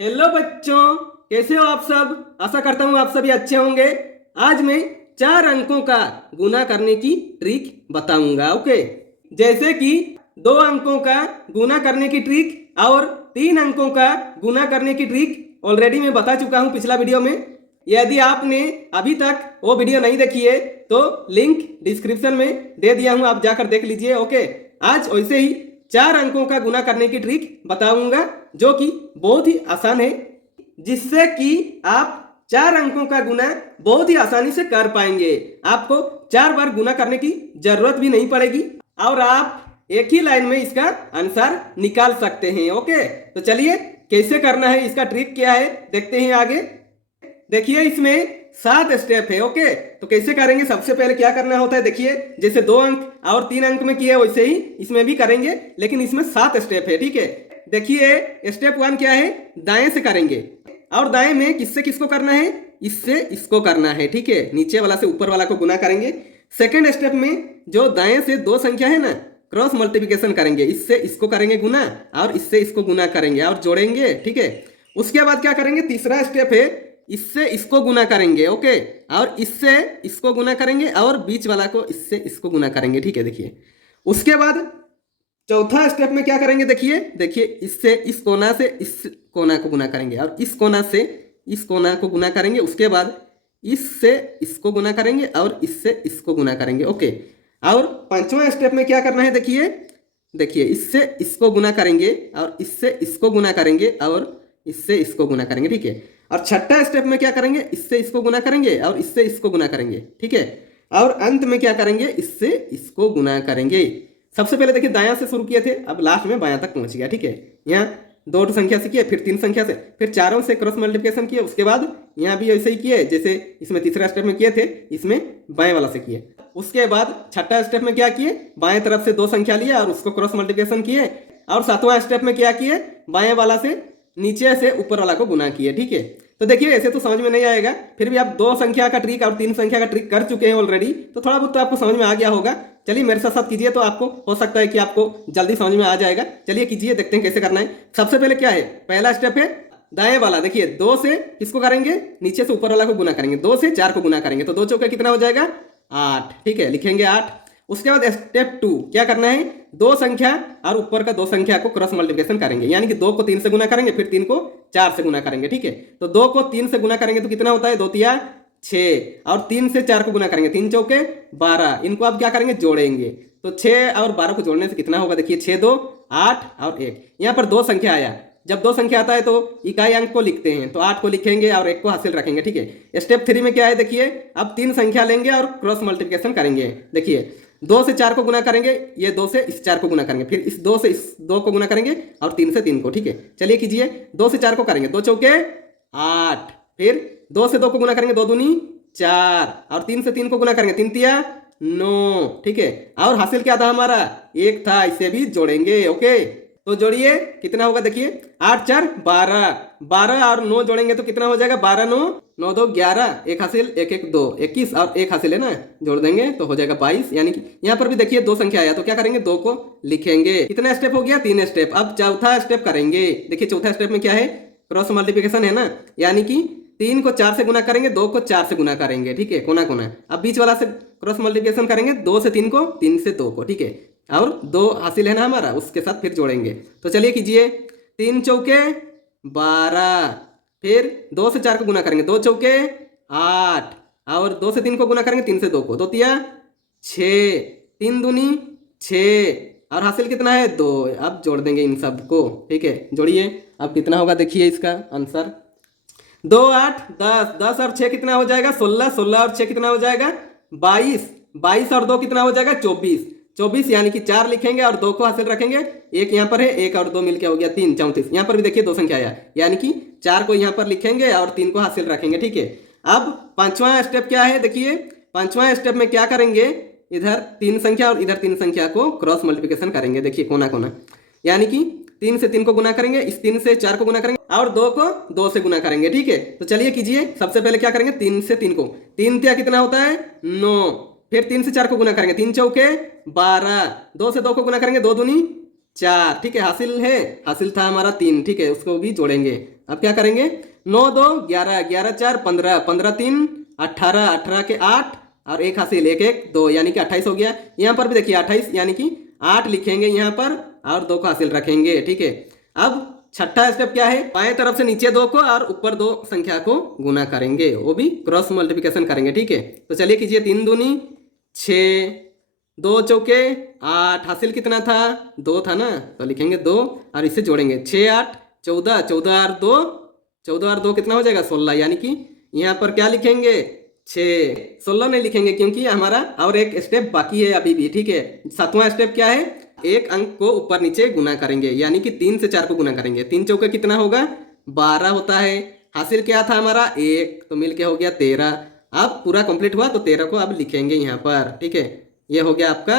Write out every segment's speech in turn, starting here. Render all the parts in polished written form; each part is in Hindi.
हेलो बच्चों, कैसे हो आप सब। आशा करता हूँ आप सभी अच्छे होंगे। आज मैं 4 अंकों का गुना करने की ट्रिक बताऊंगा। ओके, जैसे कि 2 अंकों का गुना करने की ट्रिक और 3 अंकों का गुना करने की ट्रिक ऑलरेडी मैं बता चुका हूँ पिछला वीडियो में। यदि आपने अभी तक वो वीडियो नहीं देखी है तो लिंक डिस्क्रिप्शन में दे दिया हूँ, आप जाकर देख लीजिए। ओके, आज वैसे ही 4 अंकों का गुना करने की ट्रिक बताऊंगा जो कि बहुत ही आसान है, जिससे कि आप 4 अंकों का गुना बहुत ही आसानी से कर पाएंगे। आपको 4 बार गुना करने की जरूरत भी नहीं पड़ेगी और आप एक ही लाइन में इसका आंसर निकाल सकते हैं। ओके, तो चलिए कैसे करना है, इसका ट्रिक क्या है देखते हैं आगे। देखिए इसमें 7 स्टेप है। ओके, तो कैसे करेंगे, सबसे पहले क्या करना होता है, देखिए जैसे 2 अंक और 3 अंक में किए वैसे ही इसमें भी करेंगे, लेकिन इसमें 7 स्टेप है। ठीक है, देखिए स्टेप 1 क्या है, दाएं से करेंगे और दाएं में किससे किसको करना है, इससे इसको करना है। ठीक है, नीचे वाला से ऊपर वाला को गुना करेंगे। सेकेंड स्टेप में जो दाएं से 2 संख्या है ना, क्रॉस मल्टीप्लिकेशन करेंगे, इससे इसको करेंगे गुना और इससे इसको गुना करेंगे और जोड़ेंगे। ठीक है, उसके बाद क्या करेंगे, तीसरा स्टेप है, इससे इसको गुना करेंगे। ओके, और इससे इसको गुना करेंगे और बीच वाला को इससे इसको गुना करेंगे। ठीक है, देखिए उसके बाद चौथा स्टेप में क्या करेंगे, देखिए देखिए इससे इस कोना से इस कोना को गुना करेंगे और इस कोना से इस कोना को गुना करेंगे। उसके बाद इससे इसको गुना करेंगे और इससे इसको गुना करेंगे। ओके, और पांचवा स्टेप में क्या करना है, देखिए देखिए इससे इसको गुना करेंगे और इससे इसको गुना करेंगे और इससे इसको गुना करेंगे। ठीक है, और छठा स्टेप में क्या करेंगे, इससे इसको गुना करेंगे और इससे इसको गुना करेंगे। ठीक है, और अंत में क्या करेंगे, इससे इसको गुना करेंगे। सबसे पहले देखिए दायां से शुरू किए थे, अब लास्ट में बायां तक पहुंच गया। ठीक है, यहाँ 2 संख्या से किए, फिर 3 संख्या से, फिर चारों से क्रॉस मल्टीप्लिकेशन किए। उसके बाद यहाँ भी ऐसे ही किए जैसे इसमें तीसरा स्टेप में किए थे, इसमें बाएं वाला से किए। उसके बाद छठा स्टेप में क्या किए, बाएं तरफ से 2 संख्या लिए और उसको क्रॉस मल्टीप्लिकेशन किए। और सातवां स्टेप में क्या किए, बाएं वाला से नीचे से ऊपर वाला को गुना किए। ठीक है, तो देखिए ऐसे तो समझ में नहीं आएगा, फिर भी आप 2 संख्या का ट्रिक और 3 संख्या का ट्रिक कर चुके हैं ऑलरेडी, तो थोड़ा बहुत तो आपको समझ में आ गया होगा। चलिए मेरे साथ साथ कीजिए, तो आपको हो सकता है कि आपको जल्दी समझ में आ जाएगा। चलिए कीजिए, देखते हैं कैसे करना है। सबसे पहले क्या है, पहला स्टेप है दाएं वाला। देखिए 2 से किसको करेंगे, नीचे से ऊपर वाला को गुना करेंगे। 2 से 4 को गुना करेंगे तो 2 चौके कितना हो जाएगा, 8। ठीक है, लिखेंगे 8। उसके बाद स्टेप 2 क्या करना है, 2 संख्या और ऊपर का 2 संख्या को क्रॉस मल्टीप्लिकेशन करेंगे, यानी कि 2 को 3 से गुना करेंगे, फिर 3 को 4 से गुना करेंगे। ठीक है, तो 2 को 3 से गुना करेंगे तो कितना होता है, 2 तिया 6, और 3 से 4 को गुना करेंगे, 3 चौके 12। इनको आप क्या करेंगे, जोड़ेंगे। तो 6 और 12 को जोड़ने से कितना होगा, देखिए 6 2 8 और 1। यहाँ पर 2 संख्या आया, जब 2 संख्या आता है तो इकाई अंक को लिखते हैं, तो 8 को लिखेंगे और 1 को हासिल रखेंगे। ठीक है, स्टेप 3 में क्या है, देखिए अब 3 संख्या लेंगे और क्रॉस मल्टीप्लिकेशन करेंगे। देखिए 2 से 4 को गुना करेंगे, ये 2 से इस 4 को गुना करेंगे, फिर इस 2 से इस 2 को गुना करेंगे और 3 से 3 को। ठीक है, चलिए कीजिए, 2 से 4 को करेंगे, 2 चौके 8, फिर 2 से 2 को गुना करेंगे, 2 दूनी 4, और 3 से 3 को गुना करेंगे, 3 तिया 9। ठीक है, और हासिल क्या था हमारा, 1 था, इसे भी जोड़ेंगे। ओके, तो जोड़िए कितना होगा, देखिए 8 4 12, 12 और 9 जोड़ेंगे तो कितना हो जाएगा, 12 9 9 2 11, 1 हासिल 1 1 2 21 और 1 हासिल है ना, जोड़ देंगे तो हो जाएगा 22। यानी कि यहाँ पर भी देखिए 2 संख्या आया तो क्या करेंगे, 2 को लिखेंगे। कितना स्टेप हो गया, 3 स्टेप। अब चौथा स्टेप करेंगे। देखिए चौथा स्टेप में क्या है, क्रॉस मल्टीप्लिकेशन है ना, यानी कि 3 को 4 से गुना करेंगे, 2 को 4 से गुना करेंगे। ठीक है, कोना कोना। अब बीच वाला से क्रॉस मल्टीप्लिकेशन करेंगे, 2 से 3 को, 3 से 2 को। ठीक है, और 2 हासिल है ना हमारा, उसके साथ फिर जोड़ेंगे। तो चलिए कीजिए, 3 चौके 12, फिर 2 से 4 को गुना करेंगे, 2 चौके 8, और 2 से 3 को गुना करेंगे, 3 से 2 को, 2 तिया 6, 3 दूनी 6, और हासिल कितना है, 2। अब जोड़ देंगे इन सबको। ठीक है, जोड़िए, अब कितना होगा, देखिए इसका आंसर 2 8 10, 10 और 6 कितना हो जाएगा, 16, 16 और 6 कितना हो जाएगा, 22, 22 और 2 कितना हो जाएगा, 24, 24, यानी कि 4 लिखेंगे और 2 को हासिल रखेंगे। 1 यहाँ पर है, 1 और 2 मिलकर हो गया 3, 34। यहाँ पर भी देखिए 2 संख्या आया, यानी कि 4 को यहाँ पर लिखेंगे और 3 को हासिल रखेंगे। ठीक है, अब पांचवा स्टेप क्या है, देखिए पांचवा स्टेप में क्या करेंगे, इधर 3 संख्या और इधर 3 संख्या को क्रॉस मल्टीप्लिकेशन करेंगे। देखिए कोना कोना, यानी कि 3 से 3 को गुना करेंगे, इस 3 से 4 को गुना करेंगे और 2 को 2 से गुना करेंगे। ठीक है, तो चलिए कीजिए, सबसे पहले क्या करेंगे, 3 से 3 को, 3 तिया कितना होता है, 9, फिर 3 से 4 को गुना करेंगे, 3 चौके 12, 2 से 2 को गुना करेंगे, 2 दूनी 4। ठीक है, हासिल है, हासिल था हमारा 3। ठीक है, उसको भी जोड़ेंगे, अब क्या करेंगे, 9 2 11, 11 4 15, 15 3 18, 18 के 8 और एक हासिल, 1 1 2 यानी कि 28 हो गया। यहाँ पर भी देखिए 28 यानी कि 8 लिखेंगे यहाँ पर और 2 को हासिल रखेंगे, ठीक है। अब छठा स्टेप क्या है, बाएं तरफ से नीचे 2 को और ऊपर 2 संख्या को गुना करेंगे, वो भी क्रॉस मल्टीप्लिकेशन करेंगे, ठीक है। तो चलिए कीजिए, 3 दूनी 6, 2 चौके 8, हासिल कितना था, 2 था ना, तो लिखेंगे 2 और इसे जोड़ेंगे, 6 8 14, 14 और 2, 14 और 2 कितना हो जाएगा 16, यानी कि यहाँ पर क्या लिखेंगे 6, 16 नहीं लिखेंगे क्योंकि हमारा और एक स्टेप बाकी है अभी भी, ठीक है। 7वां स्टेप क्या है, एक अंक को ऊपर नीचे गुना करेंगे, यानी कि 3 से 4 को गुना करेंगे। 3 चौके कितना होगा 12 होता है, हासिल क्या था हमारा 1, तो मिलके हो गया 13। अब पूरा कंप्लीट हुआ तो 13 को अब लिखेंगे यहाँ पर, ठीक है। ये हो गया आपका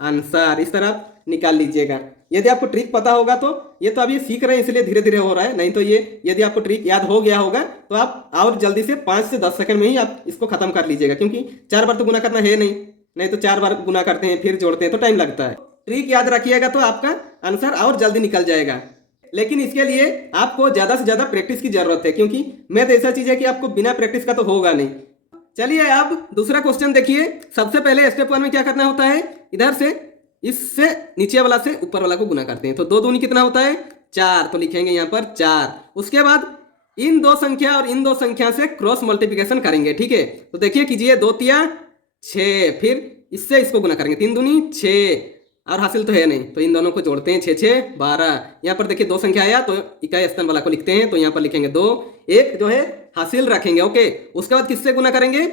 आंसर, इस तरह निकाल लीजिएगा। यदि आपको ट्रिक पता होगा तो, ये तो अभी सीख रहे हैं इसलिए धीरे धीरे हो रहा है, नहीं तो ये यदि आपको ट्रिक याद हो गया होगा तो आप और जल्दी से 5 से 10 सेकंड में ही आप इसको खत्म कर लीजिएगा, क्योंकि 4 बार तो गुना करना है नहीं तो 4 बार गुना करते हैं फिर जोड़ते हैं तो टाइम लगता है। ट्रिक याद रखिएगा तो आपका आंसर और जल्दी निकल जाएगा, लेकिन इसके लिए आपको ज्यादा से ज्यादा प्रैक्टिस की जरूरत है, क्योंकि मैथ ऐसा चीज है कि आपको बिना प्रैक्टिस का तो होगा नहीं। चलिए अब दूसरा क्वेश्चन देखिए। सबसे पहले स्टेप 1 में क्या करना होता है, इधर से इससे नीचे वाला से ऊपर वाला को गुना करते हैं, तो 2 दूनी कितना होता है 4, तो लिखेंगे यहाँ पर 4। उसके बाद इन 2 संख्या और इन 2 संख्या से क्रॉस मल्टीप्लिकेशन करेंगे, ठीक है। तो देखिए कीजिए, 2 तिया 6, फिर इससे इसको गुना करेंगे, 3 दूनी 6 और हासिल तो है नहीं, तो इन दोनों को जोड़ते हैं, 6 6 12। यहाँ पर देखिए 2 संख्या आया तो इकाई स्थान वाला को लिखते हैं, तो यहाँ पर लिखेंगे 2, एक जो है हासिल रखेंगे, ओके। उसके बाद किससे गुना करेंगे,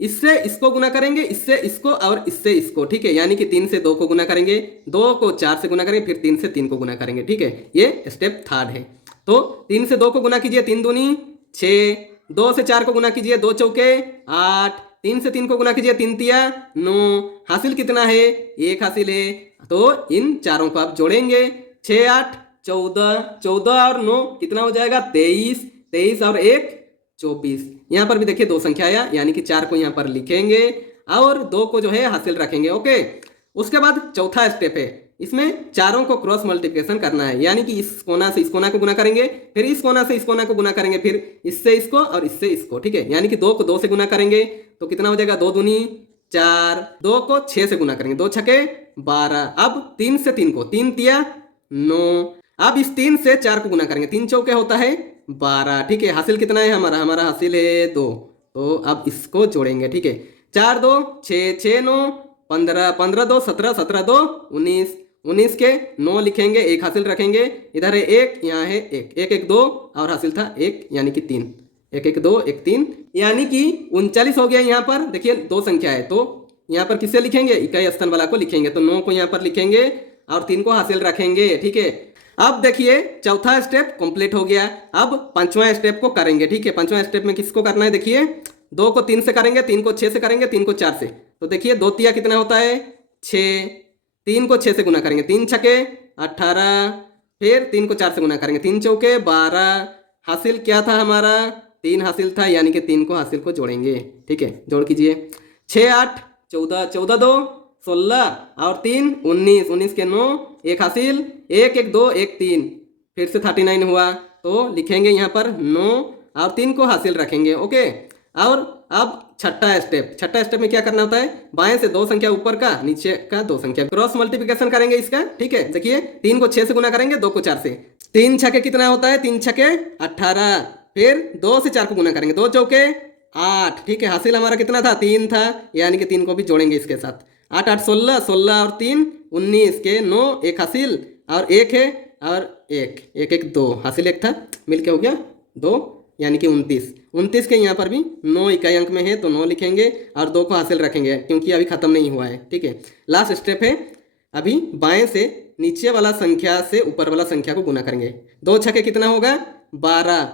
इससे इसको गुना करेंगे, इससे इसको और इससे इसको, ठीक है। यानी कि 3 से 2 को गुना करेंगे, 2 को 4 से गुना करेंगे, फिर 3 से 3 को गुना करेंगे, ठीक है। ये स्टेप 3 है। तो 3 से 2 को गुना कीजिए, 3 दूनी 6, 2 से 4 को गुना कीजिए, 2 चौके 8, 3 से 3 को गुना कीजिए, 3 तिया 9, हासिल कितना है 1 हासिल है, तो इन चारों को आप जोड़ेंगे, 6 8 14, 14 और 9 कितना हो जाएगा 23, 23 और 1 24। यहाँ पर भी देखिए 2 संख्या आया, यानी कि 4 को यहाँ पर लिखेंगे और 2 को जो है हासिल रखेंगे, ओके। उसके बाद चौथा स्टेप है, इसमें चारों को क्रॉस मल्टीप्लिकेशन करना है, यानी कि इस कोना से इस कोना को गुना करेंगे, फिर इस कोना से इस कोना को गुना करेंगे, फिर इससे इसको और इससे इसको, ठीक है। यानी कि 2 को 2 से गुना करेंगे तो कितना हो जाएगा 2 दूनी 4, 2 को 6 से गुना करेंगे, 2 छके 12। अब 3 से 3 को, 3 तिया 9, अब इस 3 से 4 को गुना करेंगे, 3 चौके होता है 12, ठीक है। हासिल कितना है हमारा हासिल है 2, तो अब इसको जोड़ेंगे, ठीक है। 4 2 6 6 9 15, 15 2 17, 17 2 19, 19 के 9 लिखेंगे, 1 हासिल रखेंगे, इधर है 1, यहाँ है 1, 1 1 2 और हासिल था 1, यानी कि 3, 1 1 2 1 3, यानी कि 39 हो गया। यहाँ पर देखिए 2 संख्या है, तो यहाँ पर किससे लिखेंगे, इकाई स्थान वाला को लिखेंगे, तो 9 को यहाँ पर लिखेंगे और 3 को हासिल रखेंगे, ठीक है। अब देखिए चौथा स्टेप कंप्लीट हो गया। अब 5वां स्टेप को करेंगे, ठीक है। 5वां स्टेप में किसको करना है, देखिए 2 को 3 से करेंगे, 3 को 6 से करेंगे, 3 को 4 से, तो देखिए 2 तिया कितना होता है 6, 3 को 6 से गुना करेंगे, 3 छके 18, फिर 3 को 4 से गुना करेंगे, 3 चौके 12, हासिल क्या था हमारा 3 हासिल था, यानी कि 3 को हासिल को जोड़ेंगे, ठीक है। जोड़ कीजिए, 6 8 14, 14 2 16 और 3 19, 19 के 9, 1 हासिल, 1 1 2 1 3, फिर से 39 हुआ, तो लिखेंगे यहाँ पर 9 और 3 को हासिल रखेंगे, ओके। और अब छठा स्टेप में क्या करना होता है, बाएं से 2 संख्या ऊपर का, नीचे का 2 संख्या, क्रॉस मल्टीप्लिकेशन करेंगे इसका, ठीक है। देखिए 3 को 6 से गुना करेंगे, 2 को 4 से, 3 छके कितना होता है 3 छके 18, फिर 2 से 4 को गुना करेंगे, 2 चौके 8, ठीक है। हासिल हमारा कितना था 3 था, यानी कि 3 को भी जोड़ेंगे इसके साथ, 8 8 16, 16 और 3 19 के 9, 1 हासिल और 1 है और 1 1 1 2, हासिल 1 था, मिलके हो गया 2, यानी कि 29। 29 के यहाँ पर भी 9 इकाई अंक में है, तो 9 लिखेंगे और 2 को हासिल रखेंगे, क्योंकि अभी खत्म नहीं हुआ है, ठीक है। लास्ट स्टेप है, अभी बाएं से नीचे वाला संख्या से ऊपर वाला संख्या को गुना करेंगे, 2 छके कितना होगा 12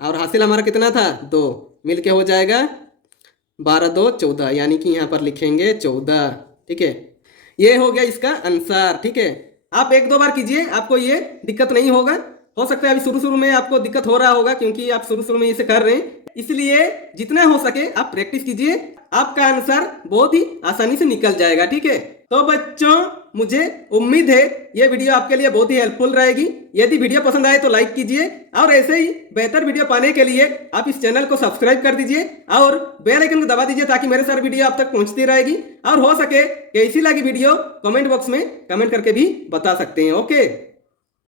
और हासिल हमारा कितना था 2, मिलके हो जाएगा 12 2 14, यानी कि यहाँ पर लिखेंगे 14, ठीक है। ये हो गया इसका आंसर, ठीक है। आप 1 2 बार कीजिए, आपको ये दिक्कत नहीं होगा। हो सकता है अभी शुरू में आपको दिक्कत हो रहा होगा, क्योंकि आप शुरू में इसे कर रहे हैं, इसलिए जितना हो सके आप प्रैक्टिस कीजिए, आपका आंसर बहुत ही आसानी से निकल जाएगा, ठीक है। तो बच्चों मुझे उम्मीद है ये वीडियो आपके लिए बहुत ही हेल्पफुल रहेगी। यदि वीडियो पसंद आए तो लाइक कीजिए और ऐसे ही बेहतर वीडियो पाने के लिए आप इस चैनल को सब्सक्राइब कर दीजिए और बेल आइकन को दबा दीजिए ताकि मेरे सारे वीडियो आप तक पहुंचती रहेगी। और हो सके कैसी लगी वीडियो कमेंट बॉक्स में कमेंट करके भी बता सकते हैं। ओके।